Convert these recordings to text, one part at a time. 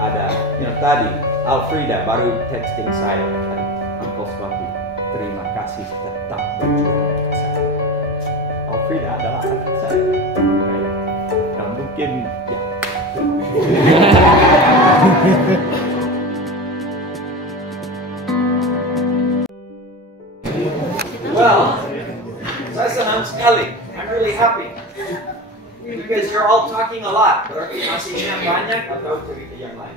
ada tadi Alfrida baru texting saya tadi, Uncle Swapi, terima kasih tetap berjuang untuk saya. Alfrida adalah anak saya. Nah, mungkin ya. Well, saya senang sekali. I'm really happy. Because you're all talking a lot. Berarti masih ingat banyak atau cerita yang lain?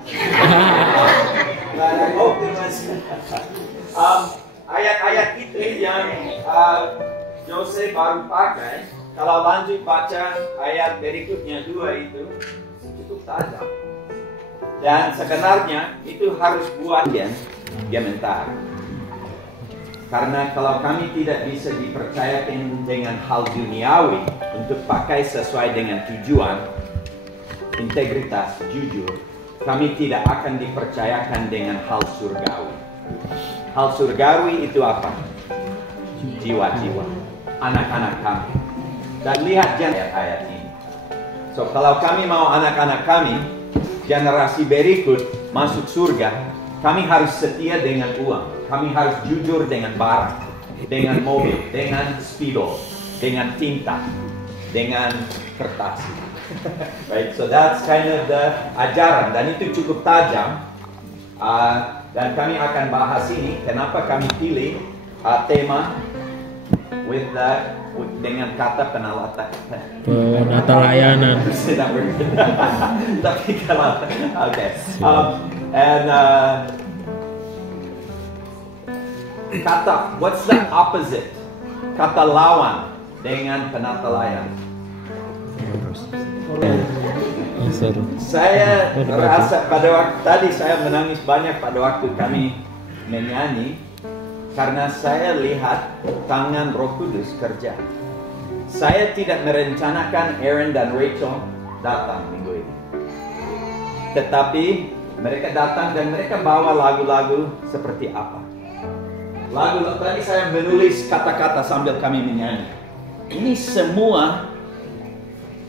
But I hope it was ayat-ayat itu yang Jose baru pakai. Kalau lanjut baca ayat berikutnya 2 itu cukup tajam. Dan sebenarnya itu harus buat komentar. Karena kalau kami tidak bisa dipercayakan dengan hal duniawi untuk pakai sesuai dengan tujuan, integritas, jujur, kami tidak akan dipercayakan dengan hal surgawi. Hal surgawi itu apa? Jiwa-jiwa, anak-anak kami. Dan lihat ayat ini. So kalau kami mau anak-anak kami, generasi berikut masuk surga, kami harus setia dengan uang. Kami harus jujur dengan barang, dengan mobil, dengan spidol, dengan tinta, dengan kertas. Right, so that's kind of the ajaran, dan itu cukup tajam. Dan kami akan bahas ini. Kenapa kami pilih tema dengan kata penatalayanan. Tapi kalau kata, what's the opposite? Kata lawan dengan penatalayan. Saya merasa pada waktu tadi saya menangis banyak pada waktu kami menyanyi karena saya lihat tangan Roh Kudus kerja. Saya tidak merencanakan Aaron dan Rachel datang minggu ini, tetapi mereka datang dan mereka bawa lagu-lagu seperti apa? Lagu tadi saya menulis kata-kata sambil kami menyanyi. Ini semua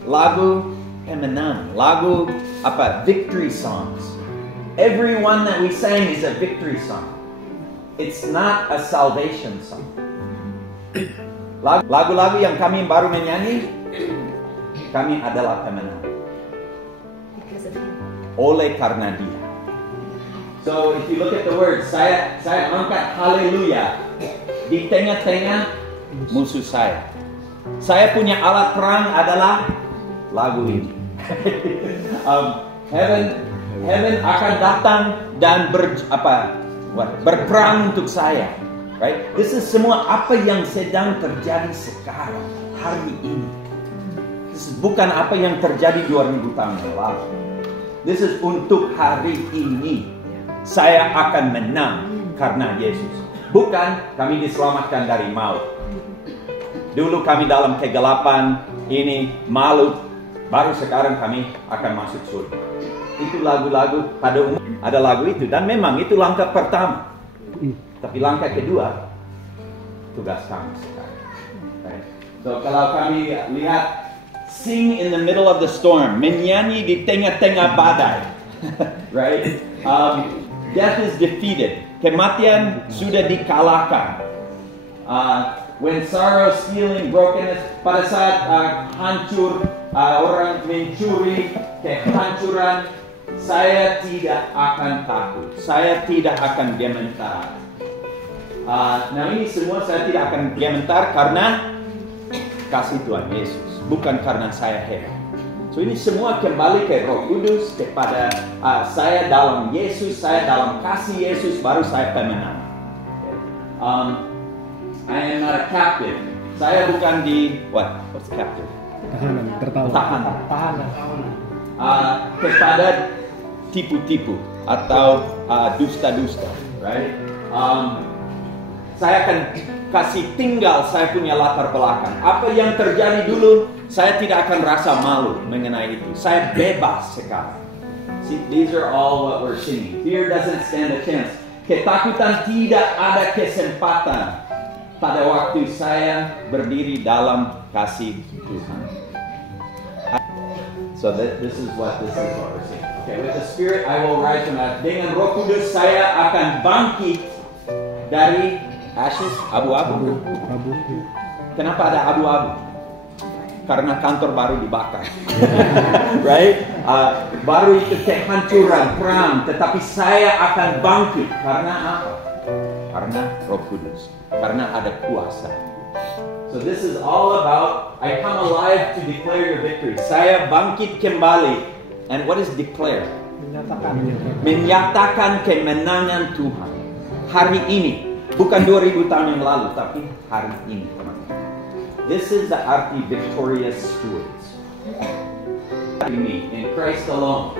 lagu pemenang, lagu victory songs. Every one that we sang is a victory song. It's not a salvation song. Lagu-lagu yang kami baru menyanyi, kami adalah pemenang. Oleh karena Dia. So if you look at the words, saya angkat haleluya di tengah-tengah musuh saya. Saya punya alat perang adalah lagu ini. Heaven akan datang dan berperang untuk saya. Right? This is semua apa yang sedang terjadi sekarang, hari ini. This is bukan apa yang terjadi 2000 tahun yang lalu. This is untuk hari ini. Saya akan menang karena Yesus. Bukan kami diselamatkan dari maut. Dulu kami dalam kegelapan ini malu, baru sekarang kami akan masuk surga. Itu lagu-lagu pada umum ada lagu itu, dan memang itu langkah pertama. Tapi langkah kedua tugas kami sekarang. Right? So kalau kami lihat sing in the middle of the storm, menyanyi di tengah-tengah badai. Right? Death is defeated. Kematian sudah dikalahkan. When sorrow, stealing, brokenness, pada saat hancur, orang mencuri, kehancuran, saya tidak akan takut. Saya tidak akan gemetar. Nah ini semua saya tidak akan gemetar karena kasih Tuhan Yesus, bukan karena saya hebat. So ini semua kembali ke Roh Kudus, kepada saya dalam Yesus, saya dalam kasih Yesus, baru saya pemenang. I am not a captive. Saya bukan di what's captive? Tahanan. Kepada tipu-tipu atau dusta-dusta, right? Saya akan kasih tinggal saya punya latar belakang. Apa yang terjadi dulu, saya tidak akan rasa malu mengenai itu. Saya bebas sekarang. See, these are all what we're singing. Fear doesn't stand a chance. Ketakutan tidak ada kesempatan pada waktu saya berdiri dalam kasih Tuhan. So this is what we're singing. Okay, with the Spirit I will rise from that. Dengan Roh Kudus saya akan bangkit dari ashes, abu-abu. Kenapa ada abu-abu? Karena kantor baru dibakar. Right? Baru itu kehancuran, perang. Tetapi saya akan bangkit. Karena apa? Karena Roh Kudus. Karena ada kuasa. So this is all about, I come alive to declare your victory. Saya bangkit kembali. And what is declare? Menyatakan kemenangan Tuhan. Hari ini. Bukan 2000 tahun yang lalu, tapi hari ini. This is the arti victorious stewards. Ini, in Christ alone.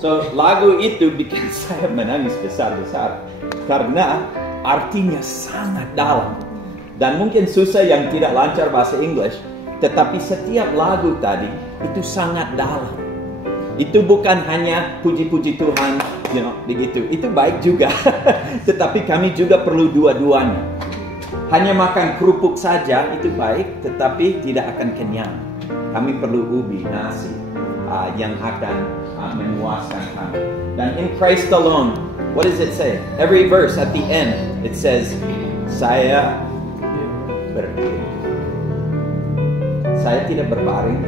So lagu itu bikin saya menangis besar-besar. Karena artinya sangat dalam. Dan mungkin susah yang tidak lancar bahasa English. Tetapi setiap lagu tadi itu sangat dalam. Itu bukan hanya puji-puji Tuhan, begitu. Itu baik juga. Tetapi kami juga perlu dua-duanya. Hanya makan kerupuk saja itu baik, tetapi tidak akan kenyang. Kami perlu ubi, nasi yang akan memuaskan kami. Dan in Christ alone, what does it say? Every verse at the end, it says, saya berdiri. Saya tidak berbaring.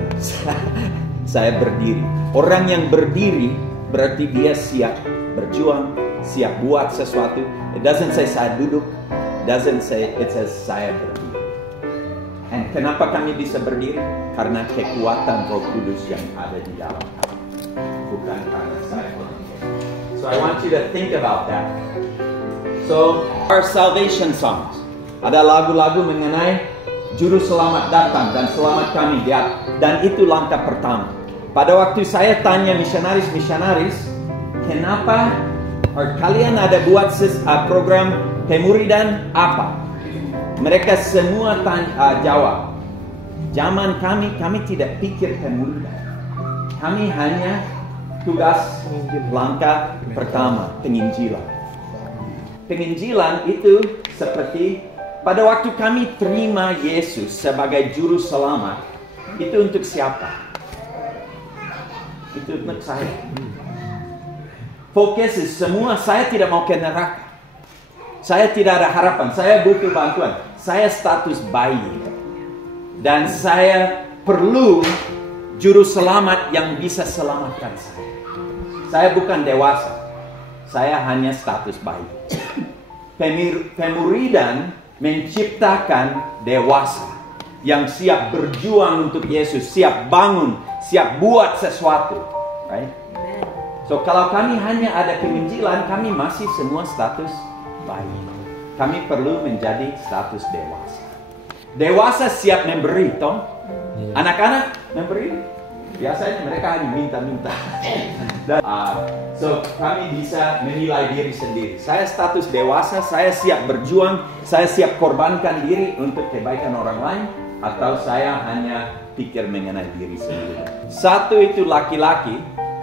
Saya berdiri. Orang yang berdiri berarti dia siap berjuang, siap buat sesuatu. It doesn't say saya duduk. Doesn't say, it says saya berdiri. And kenapa kami bisa berdiri? Karena kekuatan Roh Kudus yang ada di dalam kami. Bukan karena saya berdiri. So I want you to think about that. So our salvation songs. Ada lagu-lagu mengenai Juru Selamat datang dan selamat kami dia. Dan itu langkah pertama. Pada waktu saya tanya misionaris, kenapa kalian ada buat program pemuridan apa? Mereka semua jawab. Zaman kami tidak pikir pemuridan. Kami hanya tugas langkah pertama, penginjilan. Penginjilan itu seperti pada waktu kami terima Yesus sebagai juru selamat, itu untuk siapa? Itu untuk saya. Fokus semua, saya tidak mau ke neraka. Saya tidak ada harapan, saya butuh bantuan. Saya status bayi. Dan saya perlu juru selamat yang bisa selamatkan saya. Saya bukan dewasa. Saya hanya status bayi. Pemuridan menciptakan dewasa yang siap berjuang untuk Yesus, siap bangun, siap buat sesuatu, right? So kalau kami hanya ada penginjilan, kami masih semua status bayi. Kami perlu menjadi status dewasa. Dewasa siap memberi, toh? Anak-anak memberi, biasanya mereka hanya minta-minta. So kami bisa menilai diri sendiri. Saya status dewasa, saya siap berjuang, saya siap korbankan diri untuk kebaikan orang lain, atau saya hanya pikir mengenai diri sendiri. Satu itu laki-laki,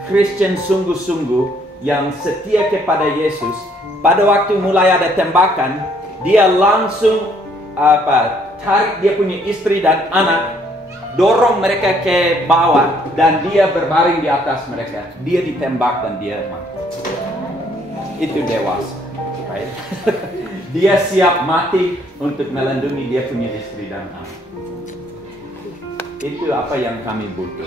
Kristen sungguh-sungguh yang setia kepada Yesus. Pada waktu mulai ada tembakan, dia langsung tarik dia punya istri dan anak, dorong mereka ke bawah, dan dia berbaring di atas mereka. Dia ditembak dan dia mati. Itu dewasa, right? Dia siap mati untuk melindungi dia punya istri dan anak. Itu apa yang kami butuh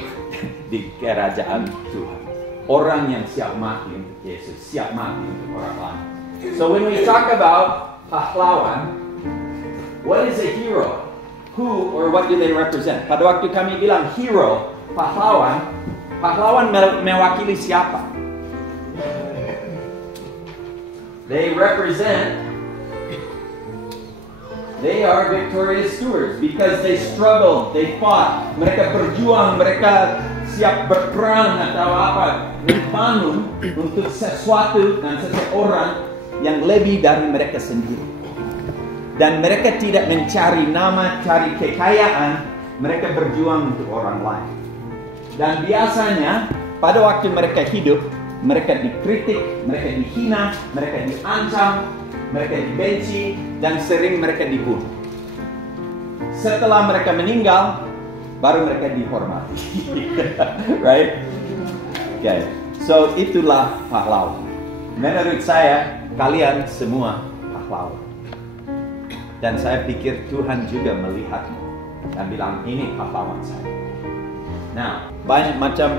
di kerajaan Tuhan. Orang yang siap mati untuk Yesus, siap mati untuk orang lain. So when we talk about pahlawan, what is a hero? Who or what do they represent? Pada waktu kami bilang hero, pahlawan mewakili siapa? They are victorious stewards because they struggled, they fought, mereka berjuang, mereka siap berperang atau apa, membangun untuk sesuatu dan seseorang yang lebih dari mereka sendiri. Dan mereka tidak mencari nama, cari kekayaan, mereka berjuang untuk orang lain. Dan biasanya pada waktu mereka hidup, mereka dikritik, mereka dihina, mereka diancam, mereka dibenci, dan sering mereka dibunuh. Setelah mereka meninggal, baru mereka dihormati. Right? Okay. So itulah pahlawan. Menurut saya kalian semua pahlawan. Dan saya pikir Tuhan juga melihatmu dan bilang ini pahlawan saya. Nah, banyak macam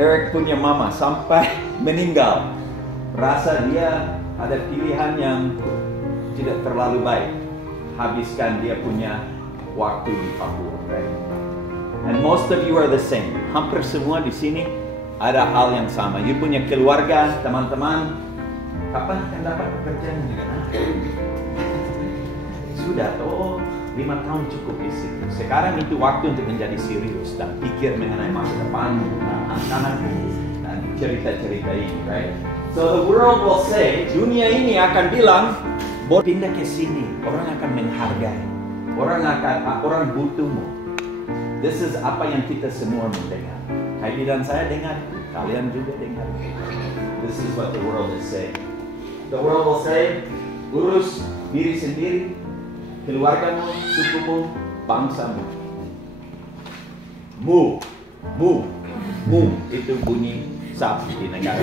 Eric punya mama sampai meninggal, rasa dia ada pilihan yang tidak terlalu baik, habiskan dia punya waktu di Papua, right? And most of you are the same. Hampir semua di sini ada hal yang sama. You punya keluarga, teman-teman. Kapan akan dapat pekerjaan juga? Sudah, 5 tahun cukup di situ. Sekarang itu waktu untuk menjadi serius dan pikir mengenai masa depan, anak-anak dan cerita-cerita ini, right? So the world will say, dunia ini akan bilang, boleh pindah ke sini, orang akan menghargai, orang butuhmu. This is apa yang kita semua mendengar. Heidi dan saya dengar, kalian juga dengar. This is what the world is saying. The world will say, urus diri sendiri, keluargamu, sukumu, bangsamu. Move, move, move. Itu bunyi sapi di negara.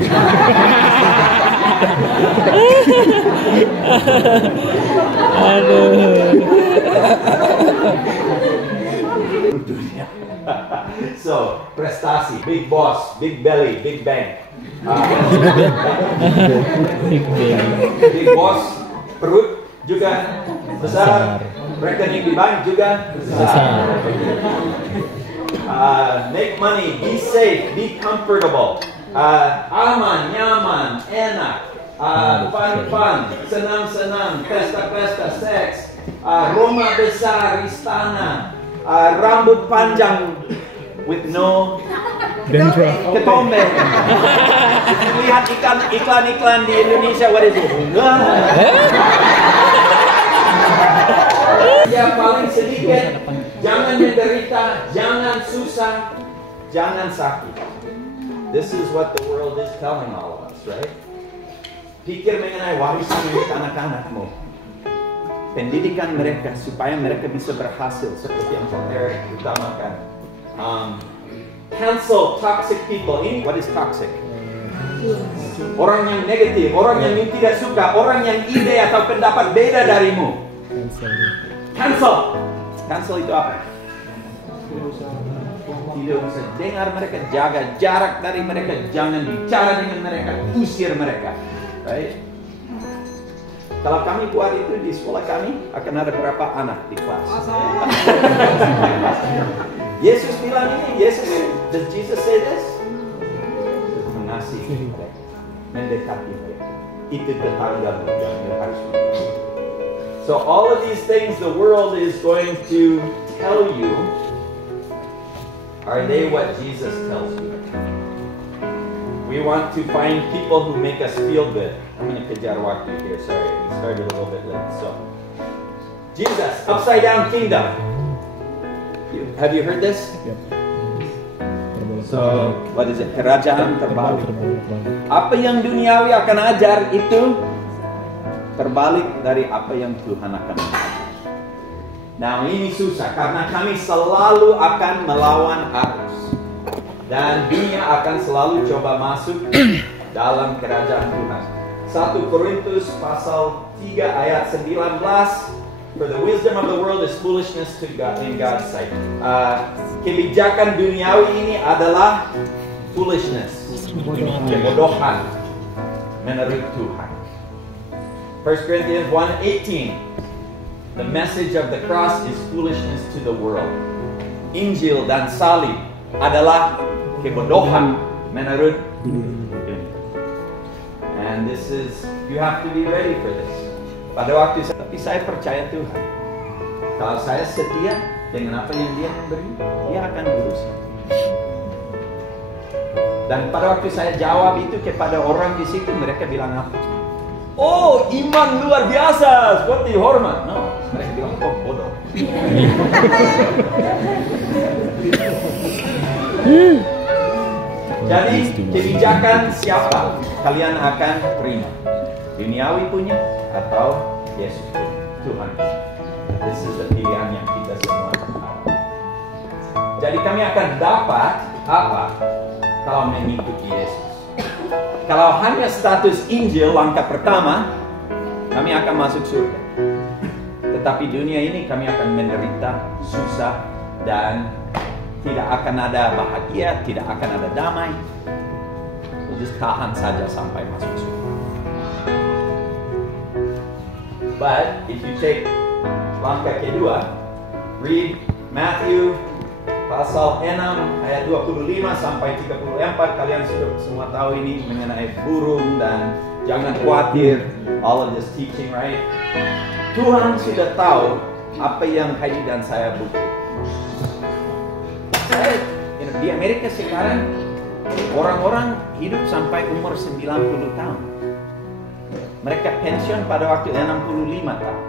So, prestasi, big boss, big belly, big bank. Big boss, perut juga besar, rekening di bank juga besar. Make money, be safe, be comfortable. Aman, nyaman, enak, fun, senang-senang, pesta-pesta, seks, rumah besar, istana, rambut panjang with no ketombe. Lihat iklan-iklan di Indonesia, what is it? Yang paling sedikit, jangan menderita, jangan susah, jangan sakit. This is what the world is telling all of us, right? Pikir mengenai warisan untuk anak-anakmu, pendidikan mereka supaya mereka bisa berhasil seperti yang Pak Eric utamakan. Cancel toxic people. Ini what is toxic? Orang yang negatif, orang yang tidak suka, orang yang ide atau pendapat beda darimu. Cancel itu apa? Tidak usah dengar mereka, jaga jarak dari mereka, jangan bicara dengan mereka, usir mereka. Right? Kalau kami buat itu di sekolah kami, akan ada berapa anak di kelas? Yesus bilang ini, does Jesus say this? Mengasihi mereka, mendekati mereka. Itu tetangga yang harus mendekati. So all of these things the world is going to tell you, are they what Jesus tells you? We want to find people who make us feel good. I'm going to kejar waktu here, sorry, we started a little bit late. So, Jesus, upside down kingdom. Have you heard this? So, what is it? Kerajaan terbalik. Apa yang duniawi akan ajar itu terbalik dari apa yang Tuhan akan ajar. Nah, ini susah karena kami selalu akan melawan arus. Dan dunia akan selalu coba masuk dalam kerajaan Tuhan. 1 Korintus pasal 3 ayat 19. For the wisdom of the world is foolishness to God in God's sight. Kebijakan duniawi ini adalah foolishness, kebodohan menurut Tuhan. 1 Corinthians 1:18. The message of the cross is foolishness to the world. Injil dan salib adalah kebodohan menurut dunia. And this is, you have to be ready for this. Pada waktu tapi saya percaya Tuhan. Kalau saya setia dengan apa yang Dia memberi, Dia akan urus. Dan pada waktu saya jawab itu kepada orang di situ, mereka bilang apa? Oh, iman luar biasa, seperti hormat. No, mereka bilang, oh, bodoh. Jadi, kebijakan siapa kalian akan terima? Duniawi punya atau Yesus punya? Tuhan. This is the pilihan yang kita semua ada. Jadi kami akan dapat apa kalau mengikuti Yesus? Kalau hanya status Injil langkah pertama, kami akan masuk surga. Tetapi dunia ini kami akan menderita, susah, dan tidak akan ada bahagia, tidak akan ada damai. Just tahan saja sampai masuk surga. But if you take langkah kedua, read Matthew pasal 6 ayat 25 sampai 34. Kalian sudah semua tahu ini mengenai burung dan jangan khawatir, all of this teaching, right? Tuhan sudah tahu apa yang Heidi dan saya butuh. Di Amerika sekarang orang-orang hidup sampai umur 90 tahun. Mereka pensiun pada waktu 65 tahun.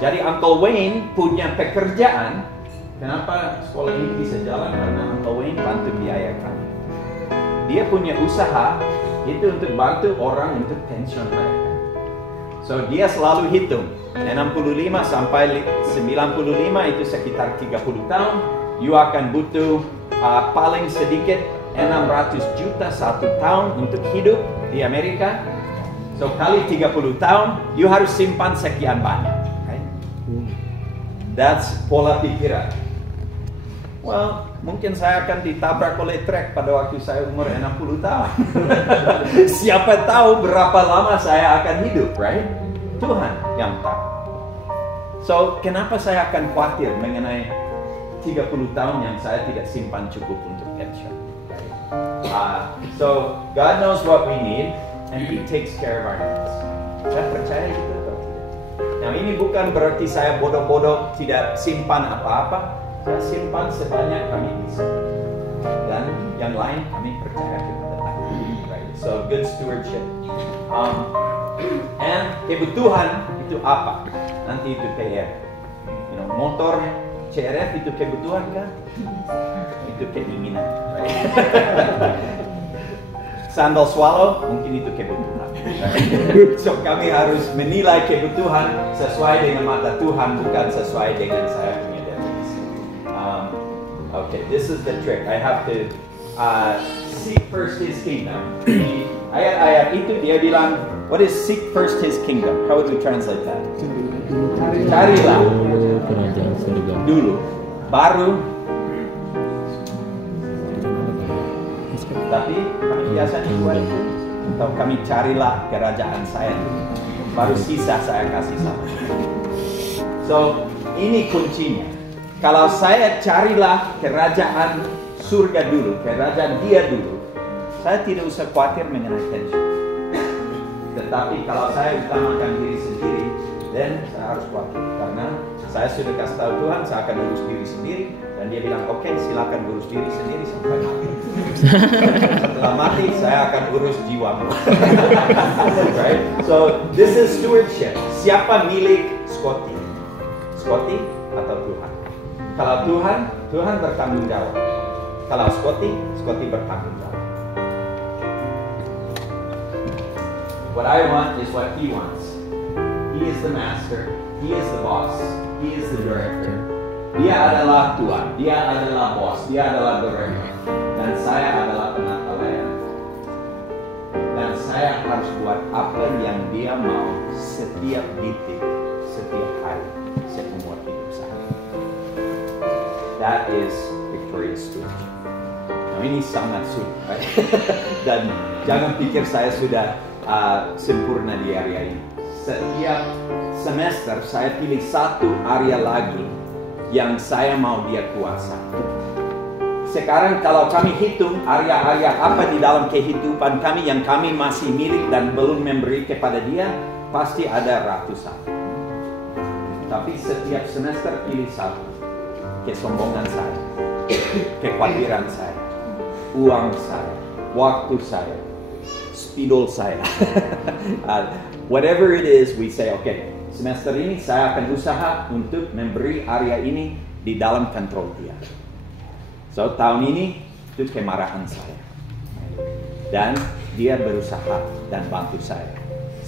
Jadi Uncle Wayne punya pekerjaan. Kenapa sekolah ini bisa jalan? Karena Uncle Wayne bantu biaya kami. Dia punya usaha itu untuk bantu orang untuk pensiun mereka. So dia selalu hitung 65 sampai 95 itu sekitar 30 tahun. You akan butuh paling sedikit 600 juta satu tahun untuk hidup di Amerika. So kali 30 tahun, you harus simpan sekian banyak. Right? That's pola pikiran. Well, mungkin saya akan ditabrak oleh truk pada waktu saya umur 60 tahun. Siapa tahu berapa lama saya akan hidup, right? Tuhan yang tahu. So, kenapa saya akan khawatir mengenai 30 tahun yang saya tidak simpan cukup untuk pensiun? So, God knows what we need, and He takes care of our needs. Saya percaya itu atau tidak? Nah, ini bukan berarti saya bodoh-bodoh tidak simpan apa-apa. Saya simpan sebanyak kami bisa. Dan yang lain kami percaya kepada Tuhan. Right? So, good stewardship. And kebutuhan itu apa? Nanti itu PR. Motor CRF itu kebutuhan kan? Itu keinginan. Right? Sandal swallow mungkin itu kebutuhan. Right? So kami harus menilai kebutuhan sesuai dengan mata Tuhan, bukan sesuai dengan saya punya definisi. Okay, this is the trick. I have to seek first His kingdom. Di ayat-ayat itu dia bilang, what is seek first His kingdom? How would we translate that? Carilah kerajaan surga dulu, baru. Tapi kami biasanya buat itu, atau kami carilah kerajaan saya dulu, baru sisa saya kasih sama. So ini kuncinya. Kalau saya carilah kerajaan surga dulu, kerajaan Dia dulu, saya tidak usah khawatir mengenai pensiun. Tetapi kalau saya utamakan diri sendiri, dan saya harus khawatir karena saya sudah kasih tahu Tuhan saya akan urus diri sendiri, dan Dia bilang oke, silakan urus diri sendiri sampai mati. Setelah mati saya akan urus jiwamu. Right? So this is stewardship. Siapa milik Scotty? Scotty atau Tuhan? Kalau Tuhan, Tuhan bertanggung jawab. Kalau Scotty, Scotty bertanggung jawab. What I want is what He wants. He is the master. He is the boss. He is the director. Dia adalah Tuhan. Dia adalah bos. Dia adalah director. Dan saya adalah penata layanan. Dan saya harus buat apa yang Dia mau setiap detik, setiap hari, seumur hidup saya. That is victorious stewardship. Nah, ini sangat sulit, right? Dan jangan pikir saya sudah sempurna di area ini. Setiap semester saya pilih satu area lagi yang saya mau Dia kuasa. Sekarang kalau kami hitung area-area apa di dalam kehidupan kami yang kami masih milik dan belum memberi kepada Dia, pasti ada ratusan. Tapi setiap semester pilih satu. Kesombongan saya, kekhawatiran saya, uang saya, waktu saya, spidol saya. Whatever it is, we say, okay, semester ini saya akan usaha untuk memberi area ini di dalam kontrol Dia. So, tahun ini itu kemarahan saya. Dan Dia berusaha dan bantu saya.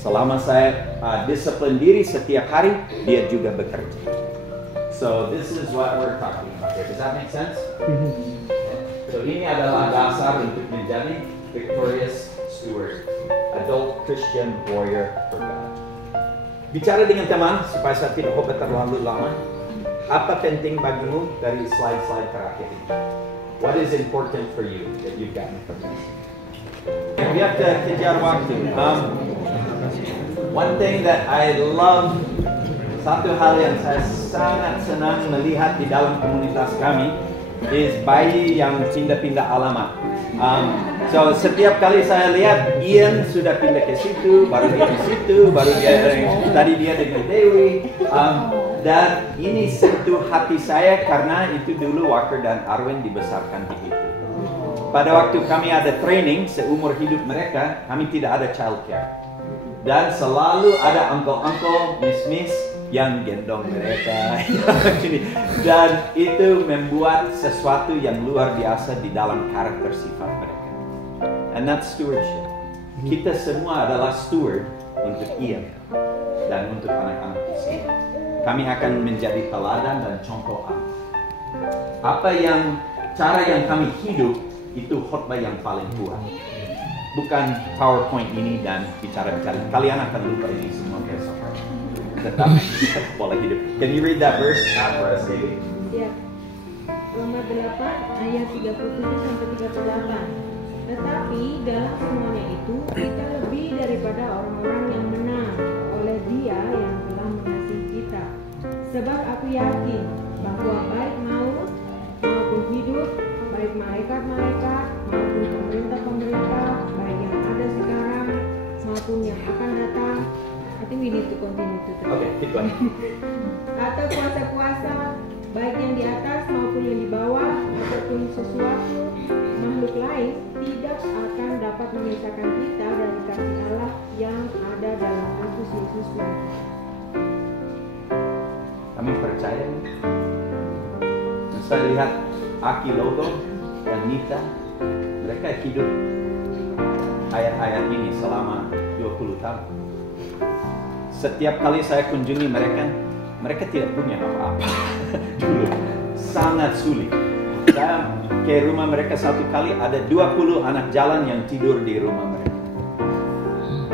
Selama saya disiplin diri setiap hari, Dia juga bekerja. So, this is what we're talking about here. Does that make sense? So, ini adalah dasar untuk menjadi victorious steward, adult Christian warrior for God. Bicara dengan teman supaya saya tidak hobi terlalu lama. Apa penting bagimu dari slide-slide terakhir ini? What is important for you that you've gotten from this? We have to kejar waktu. One thing that I love, satu hal yang saya sangat senang melihat di dalam komunitas kami is bayi yang pindah-pindah alamat. So setiap kali saya lihat Ian sudah pindah ke situ, baru dia ke situ, baru dia tadi dia dengan Dewi. Dan ini sentuh hati saya karena itu dulu Walker dan Arwen dibesarkan begitu. Pada waktu kami ada training seumur hidup mereka, kami tidak ada childcare. Dan selalu ada uncle-uncle, miss-miss yang gendong mereka. Dan itu membuat sesuatu yang luar biasa di dalam karakter sifat mereka. And that's stewardship. Kita semua adalah steward untuk Ian dan untuk anak-anak di sini. Kami akan menjadi teladan dan contoh apa yang cara yang kami hidup itu khotbah yang paling kuat. Bukan PowerPoint ini dan bicara-bicara. Kalian akan lupa ini semua besok. Tetapi pola hidup. Can you read that verse for us, David? Ya. Roma 8 ayat 37 sampai 38. Tetapi dalam semuanya itu kita lebih daripada orang-orang yang menang oleh Dia yang telah mengasihi kita. Sebab aku yakin bahwa baik maut maupun hidup, baik malaikat-malaikat maupun pemerintah-pemerintah, baik yang ada sekarang maupun yang akan datang. I think we need to continue to talk. Okay, keep going. Atau kuasa-kuasa, baik yang di atas maupun yang di bawah, ataupun sesuatu makhluk lain, tidak akan dapat memisahkan kita dari kasih Allah yang ada dalam Kristus Yesus Tuhan. Kami percaya. Dan saya lihat Aki Logo dan Nita, mereka hidup ayat-ayat ini selama 20 tahun. Setiap kali saya kunjungi mereka, mereka tidak punya apa-apa. Dulu sangat sulit. Saya ke rumah mereka satu kali, ada 20 anak jalan yang tidur di rumah mereka.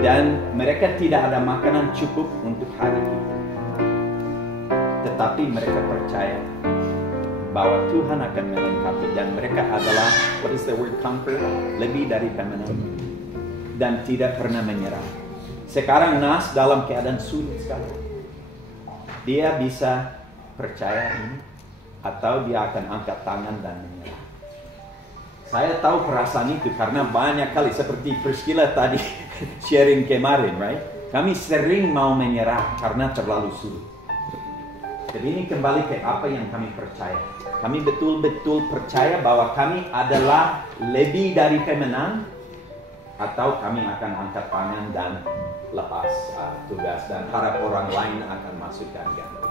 Dan mereka tidak ada makanan cukup untuk hari ini. Tetapi mereka percaya bahwa Tuhan akan melengkapi. Dan mereka adalah, what is the word, conquer? Lebih dari pemenang. Dan tidak pernah menyerah. Sekarang Nas dalam keadaan sulit sekali. Dia bisa percaya ini atau dia akan angkat tangan dan menyerah. Saya tahu perasaan itu karena banyak kali seperti Priscilla tadi sharing kemarin, right? Kami sering mau menyerah karena terlalu sulit. Jadi ini kembali ke apa yang kami percaya. Kami betul-betul percaya bahwa kami adalah lebih dari pemenang atau kami akan angkat tangan dan lepas tugas dan harap orang lain akan masukkan ganti.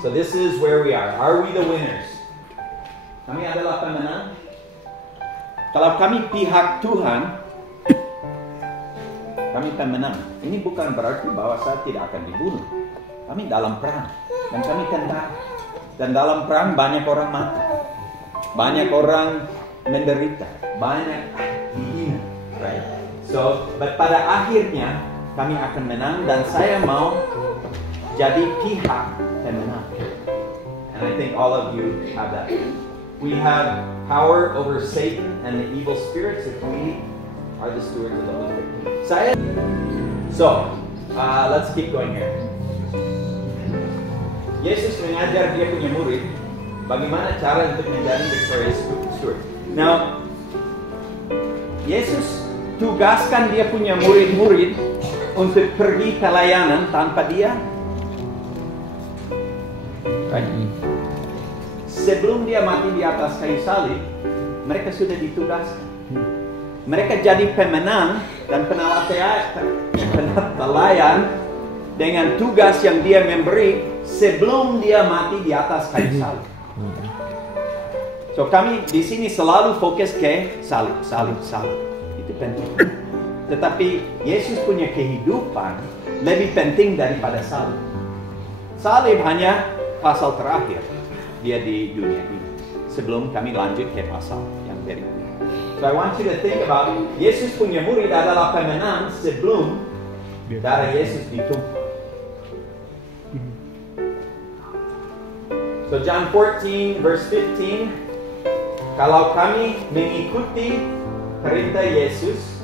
So this is where we are. Are we the winners? Kami adalah pemenang. Kalau kami pihak Tuhan, kami pemenang. Ini bukan berarti bahwa saya tidak akan dibunuh. Kami dalam perang dan kami tentara. Dan dalam perang banyak orang mati, banyak orang menderita, banyak dihina, right? So, but pada akhirnya kami akan menang dan saya mau jadi pihak pemenang. And I think all of you have that. We have power over Satan and the evil spirits if we are the stewards of the Holy Spirit. Let's keep going here. Yesus mengajar dia punya murid bagaimana cara untuk menjadi victorious steward. Now, Yesus tugaskan dia punya murid-murid untuk pergi pelayanan tanpa dia. Right? Sebelum dia mati di atas kayu salib, mereka sudah ditugaskan. Mereka jadi pemenang dan penelayan dengan tugas yang dia memberi sebelum dia mati di atas kayu salib. So kami di sini selalu fokus ke salib. Itu penting. Tetapi Yesus punya kehidupan lebih penting daripada salib. Salib hanya pasal terakhir dia di dunia ini. Sebelum kami lanjut ke pasal yang berikutnya. So I want you to think about, Yesus punya murid adalah pemenang sebelum darah Yesus ditumpah. So John 14 verse 15, kalau kami mengikuti perintah Yesus,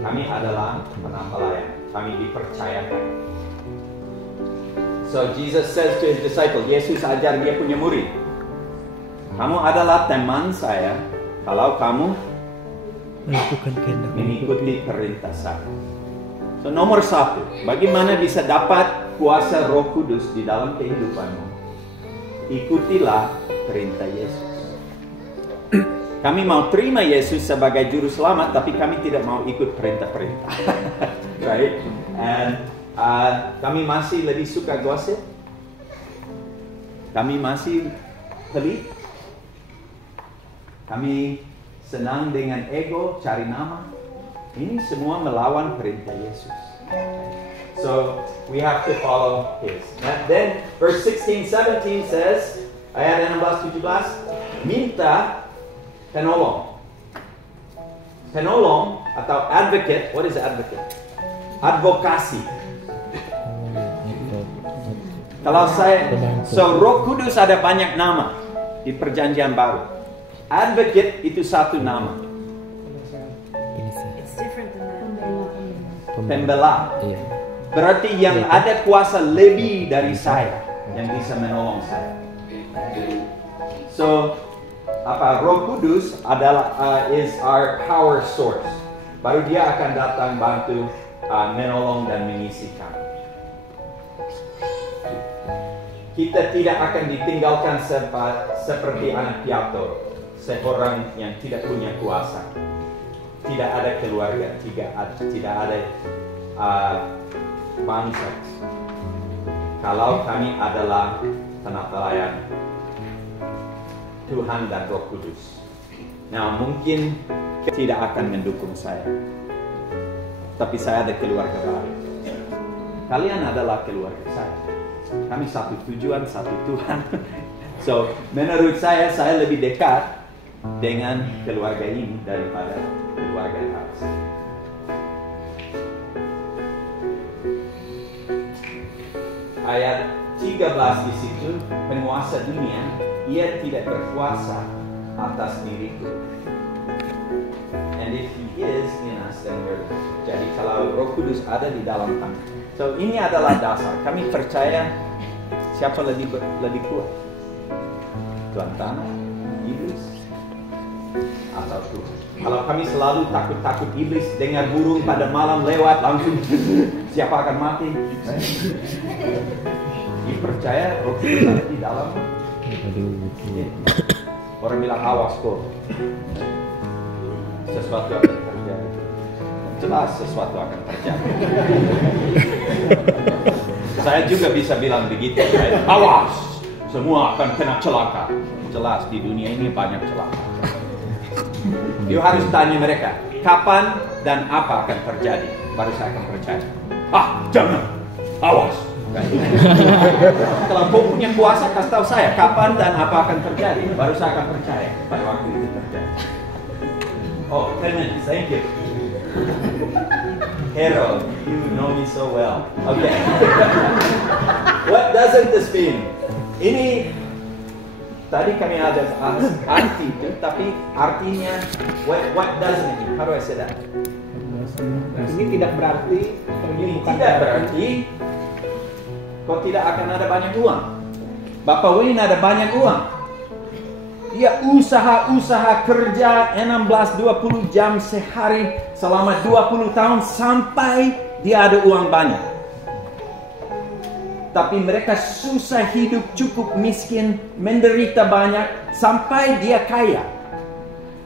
kami adalah penapelayan, kami dipercayakan. So Jesus says to his disciple, Yesus ajar dia punya murid, kamu adalah teman saya kalau kamu mengikuti perintah saya. So nomor satu, bagaimana bisa dapat kuasa Roh Kudus di dalam kehidupanmu? Ikutilah perintah Yesus. Kami mau terima Yesus sebagai juru selamat, tapi kami tidak mau ikut perintah-perintah. Right? And kami masih lebih suka gosip. Kami masih pelit. Kami senang dengan ego, cari nama. Ini semua melawan perintah Yesus. So we have to follow His. And then verse 16-17 says, ayat 16-17, minta penolong. Penolong atau advocate. What is advocate? Advokasi. Kalau saya, so Roh Kudus ada banyak nama di Perjanjian Baru. Advocate itu satu nama. It's different than that. Pembela. Berarti yang ada kuasa lebih dari saya yang bisa menolong saya. So Roh Kudus adalah is our power source. Baru dia akan datang bantu menolong dan mengisi kami. Kita tidak akan ditinggalkan seperti anak piatu, seorang yang tidak punya kuasa. Tidak ada keluarga, tidak ada bangsa. Kalau kami adalah penapelayan Tuhan dan Roh Kudus. Nah, mungkin tidak akan mendukung saya, tapi saya ada keluarga baru. Kalian adalah keluarga saya. Kami satu tujuan, satu Tuhan. So, menurut saya lebih dekat dengan keluarga ini daripada keluarga lain. Ayat 13 di situ, penguasa dunia, ia tidak berkuasa atas diriku. And if He is in us, then we're. Jadi kalau Roh Kudus ada di dalam kami. So ini adalah dasar. Kami percaya siapa lebih kuat? Tuan tanah, iblis, atau Tuhan? Kalau kami selalu takut iblis, dengar burung pada malam lewat langsung siapa akan mati? Dipercaya Roh Kudus ada di dalam. Orang bilang awas kok, sesuatu akan terjadi. Jelas sesuatu akan terjadi. Saya juga bisa bilang begitu. Awas, semua akan kena celaka. Jelas di dunia ini banyak celaka. You harus tanya mereka, kapan dan apa akan terjadi, baru saya akan percaya. Jangan, awas. Kalau kau punya kuasa, kasih tahu saya kapan dan apa akan terjadi, baru saya akan percaya pada waktu itu terjadi. 10 minutes, thank you. Harold, you know me so well. Okay. What doesn't this mean? Ini tadi kami ada anti itu, tapi artinya what doesn't it mean? How do I say that? Ini tidak berarti. Ini tidak berarti kau tidak akan ada banyak uang. Bapak Win ada banyak uang. Dia usaha kerja 16-20 jam sehari selama 20 tahun sampai dia ada uang banyak. Tapi mereka susah hidup, cukup miskin, menderita banyak sampai dia kaya.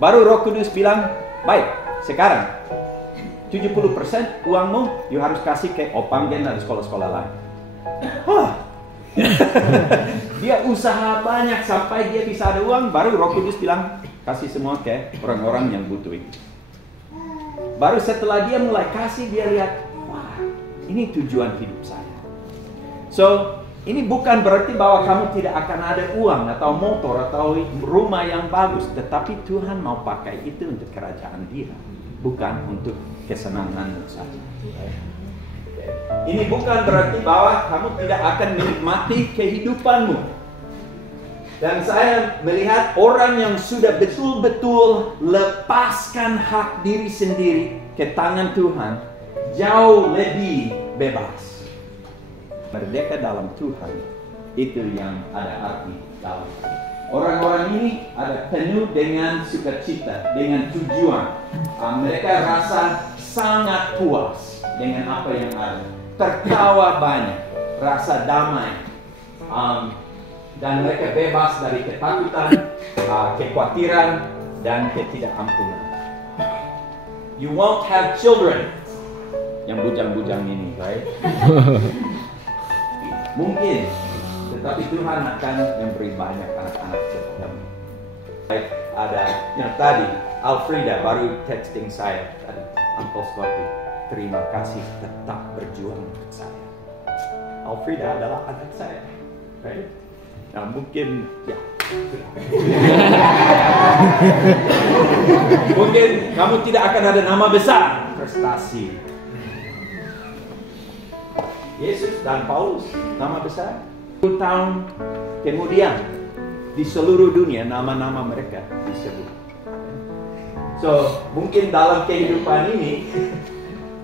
Baru Roh Kudus bilang, baik, sekarang 70% uangmu you harus kasih ke Opanggen dan sekolah-sekolah lain. Dia usaha banyak sampai dia bisa ada uang, baru Roh Kudus bilang kasih semua ke orang-orang yang butuh itu. Baru setelah dia mulai kasih, dia lihat, wah, ini tujuan hidup saya. So, Ini bukan berarti bahwa kamu tidak akan ada uang atau motor atau rumah yang bagus, tetapi Tuhan mau pakai itu untuk kerajaan Dia, bukan untuk kesenangan saja. Ini bukan berarti bahwa kamu tidak akan menikmati kehidupanmu. Dan saya melihat orang yang sudah betul-betul lepaskan hak diri sendiri ke tangan Tuhan jauh lebih bebas. Merdeka dalam Tuhan, itu yang ada arti dalam. Orang-orang ini ada penuh dengan sukacita, dengan tujuan. Mereka rasa sangat puas dengan apa yang ada. Tertawa banyak, rasa damai. Dan mereka bebas dari ketakutan, kekhawatiran, dan ketidakmampuan. You won't have children. Yang bujang-bujang ini, right? Mungkin, tetapi Tuhan akan memberi banyak anak-anak kepadamu. Ada yang tadi, Alfreda baru texting saya tadi, Uncle Scotty, terima kasih tetap berjuang untuk saya. Alfreda adalah anak saya, right? Nah mungkin, ya. Mungkin kamu tidak akan ada nama besar, prestasi. Yesus dan Paulus, nama besar. 10 tahun kemudian, di seluruh dunia nama-nama mereka disebut. So, mungkin dalam kehidupan ini,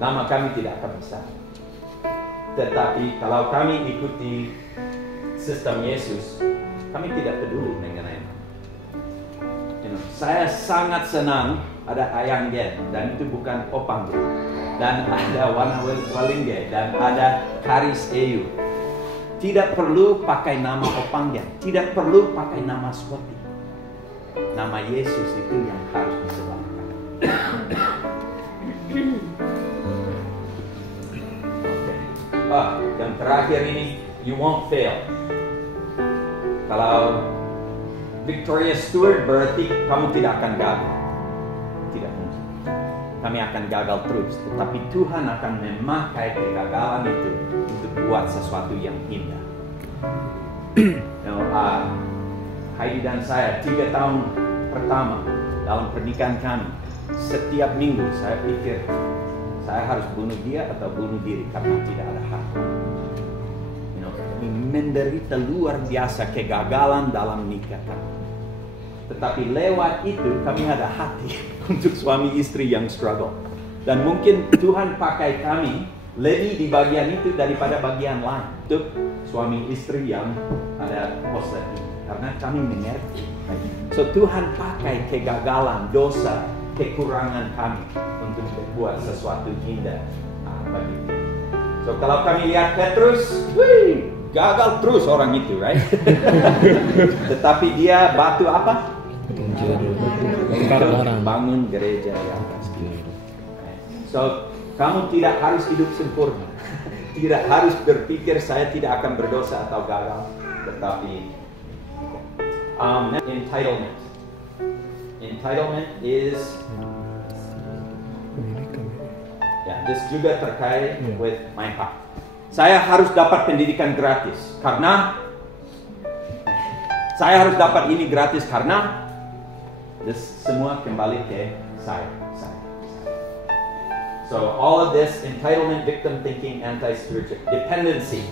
nama kami tidak akan besar. Tetapi kalau kami ikuti sistem Yesus, kami tidak peduli mengenai nama. Saya sangat senang ada Ayang Gen, dan itu bukan Opang Gen. Dan ada Wana Walingge, dan ada Haris Eyu. Tidak perlu pakai nama Opang Gen, tidak perlu pakai nama Scotty. Nama Yesus itu yang harus disebarkan. Yang terakhir ini, you won't fail. Kalau Victoria Stewart berarti kamu tidak akan gagal. Tidak mungkin. Kami akan gagal terus, tetapi Tuhan akan memakai kegagalan itu untuk buat sesuatu yang indah. Heidi dan saya 3 tahun pertama dalam pernikahan kami, setiap minggu saya pikir saya harus bunuh dia atau bunuh diri karena tidak ada harta. Kami menderita luar biasa kegagalan dalam nikah kami. Tetapi lewat itu kami ada hati untuk suami istri yang struggle. Dan mungkin Tuhan pakai kami lebih di bagian itu daripada bagian lain. Untuk suami istri yang ada konslet ini. Karena kami mengerti. So Tuhan pakai kegagalan, dosa, kekurangan kami untuk membuat sesuatu indah bagi kita. So kalau kami lihat Petrus, gagal terus orang itu, right? Tetapi dia batu apa? Bangun gereja yang pasti. So, kamu tidak harus hidup sempurna. Tidak harus berpikir saya tidak akan berdosa atau gagal. Tetapi entitlement. Entitlement is this juga terkait with my heart. Saya harus dapat pendidikan gratis karena saya harus dapat ini gratis karena semua kembali ke saya. So all of this entitlement, victim thinking, anti-spiritual dependency.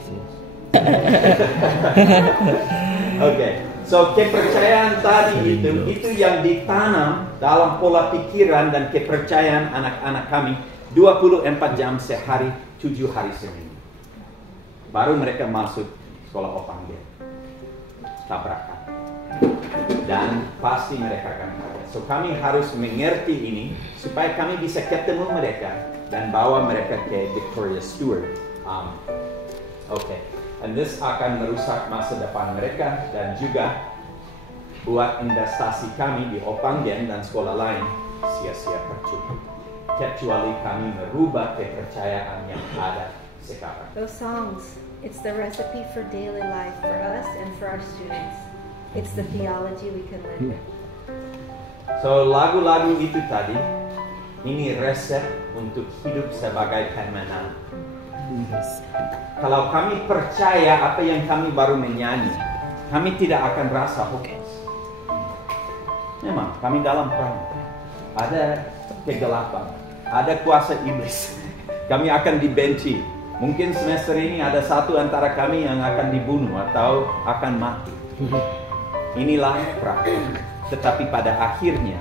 Okay. So kepercayaan tadi itu yang ditanam dalam pola pikiran dan kepercayaan anak-anak kami 24 jam sehari, 7 hari seminggu. Baru mereka masuk sekolah Opang Gen. Tabrakan. Dan pasti mereka akan kaget. So kami harus mengerti ini supaya kami bisa ketemu mereka dan bawa mereka ke Victoria Stewart. Okay. And this akan merusak masa depan mereka dan juga buat investasi kami di Opang Gen dan sekolah lain sia-sia percuma. Kecuali kami merubah kepercayaan yang ada sekarang. Those songs, it's the recipe for daily life for us and for our students. It's the theology we can live with. So lagu-lagu itu tadi, ini resep untuk hidup sebagai pemenang Kalau kami percaya apa yang kami baru menyanyi, kami tidak akan rasa hopeless. Memang kami dalam perang, ada kegelapan, ada kuasa iblis. Kami akan dibenci. Mungkin semester ini ada satu antara kami yang akan dibunuh atau akan mati. Inilah perang. Tetapi pada akhirnya,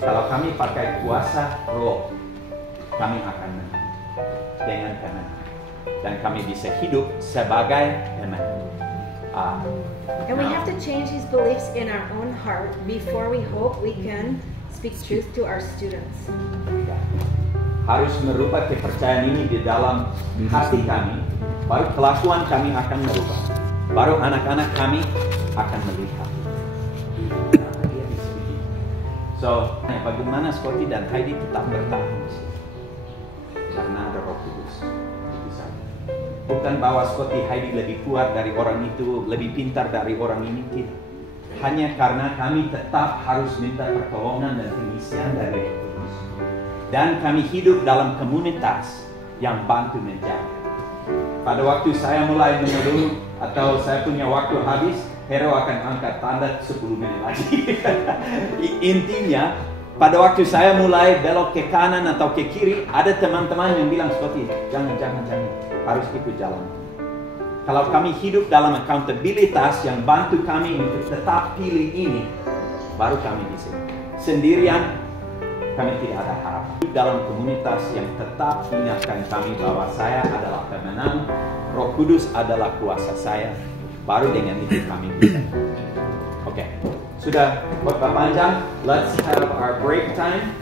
kalau kami pakai kuasa roh, kami akan menang dengan kemenangan. Dan kami bisa hidup sebagai pemenang. And we have to change these beliefs in our own heart before we hope we can speak truth to our students. Harus merubah kepercayaan ini di dalam hati kami, baru kelakuan kami akan merubah, baru anak-anak kami akan melihat. So, bagaimana Scotty dan Heidi tetap bertahan di sini? Karena ada Roh Kudus di sana. Bukan bahwa Scotty Heidi lebih kuat dari orang itu, lebih pintar dari orang ini, tidak. Hanya karena kami tetap harus minta pertolongan dan pengisian dari Roh Kudus. Dan kami hidup dalam komunitas yang bantu menjaga. Pada waktu saya mulai mengeluh atau saya punya waktu habis, Hero akan angkat tanda 10 menit lagi. Intinya, pada waktu saya mulai belok ke kanan atau ke kiri, ada teman-teman yang bilang, Scotty, jangan, harus ikut jalan. Kalau kami hidup dalam accountabilitas yang bantu kami untuk tetap pilih ini, baru kami bisa. Sendirian, kami tidak ada harapan. Dalam komunitas yang tetap ingatkan kami bahwa saya adalah pemenang, Roh Kudus adalah kuasa saya, baru dengan itu kami bisa. Oke, sudah khotbah panjang. Let's have our break time.